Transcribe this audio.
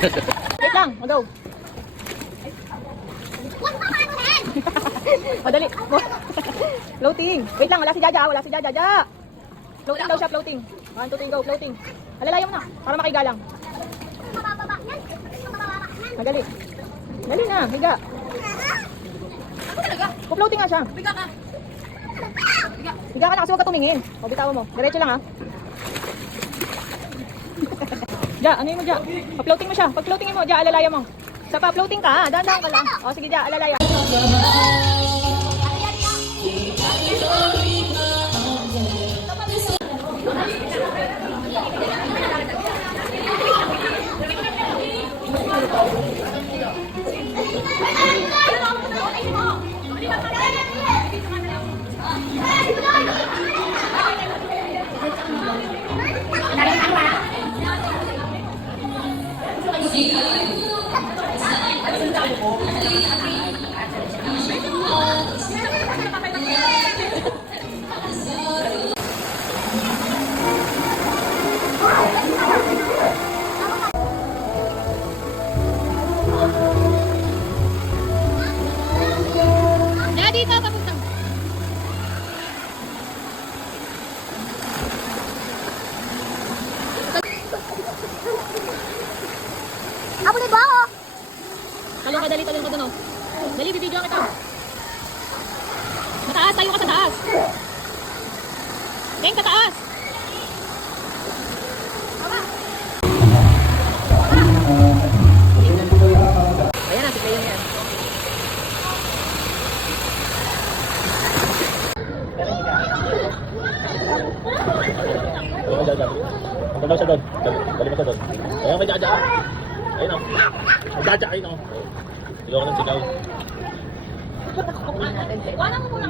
Wait lang, go. Madali. Floating. Wait lang, wala si Jaja. Wala si Jaja. Jaja. Floating daw siya, floating. 1, 2, 3, go. Floating. Alalayan mo na, para makigalang. Madali. Dali na, higa. Floating nga siya. Biga ka. Higa ka na kasi huwag ka tumingin. O, bitawan mo. Diretso lang ha. Ja, ano yun mo, Ja? Pa-floating mo siya. Pag-floatingin mo, Ja, alalayan mo. Sa pa-floating ka, dahan-dahan ka lang. O, sige, Ja, alalaya. Dito, papunta. Ako na ba ako? Talong ka, dali, talong ka doon, oh. Dali, bibidyoan kita. Mataas, tayo ka sa taas. Deng, sa taas. Ayan na, sige yun yan. Ayun, Jaja. Ang ganda siya doon. Dali mo siya doon. Ayun, may Jaja. Ayun o. May Jaja, ayun o. Sigaw ka ng sigaw. Kunin natin. Wala mo muna.